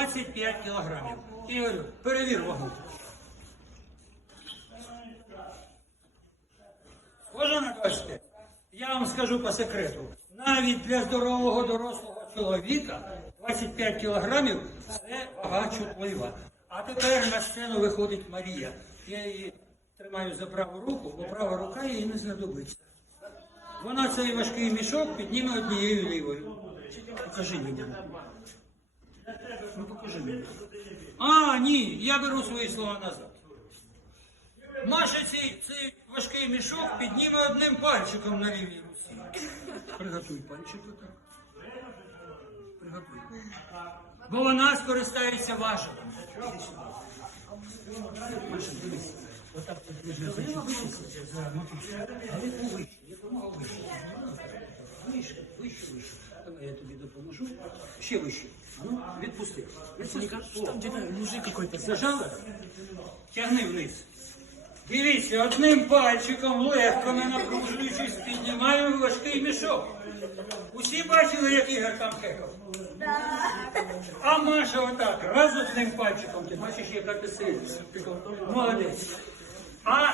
25 кілограмів. Ігорю, перевір вагу. Схоже на 25? Я вам скажу по секрету. Навіть для здорового дорослого чоловіка 25 кілограмів це вага чутлива. А тепер на сцену виходить Марія. Я її тримаю за праву руку, бо права рука їй не знадобиться. Вона цей важкий мішок підніме однією лівою. Покажи мені. Ну покажи. А, ні, я беру свої слова назад. Маша цей, цей важкий мішок підніме одним пальчиком на лівій руці. Приготуй пальчик отак. Приготуй. Бо вона скористається сюди. Маша, дивись. Отак ти. Вище, вище, вище. Я тобі допоможу. Ще вище. Ну, відпусти. Відпусти. Мужик какой-то. Зажала? Тягни вниз. Дивіться, одним пальчиком легко, не напружуючись, піднімаємо важкий мішок. Усі бачили, як Ігор там хекав? А Маша отак, раз одним пальчиком, ти бачиш, яка ти сильна. Молодець. А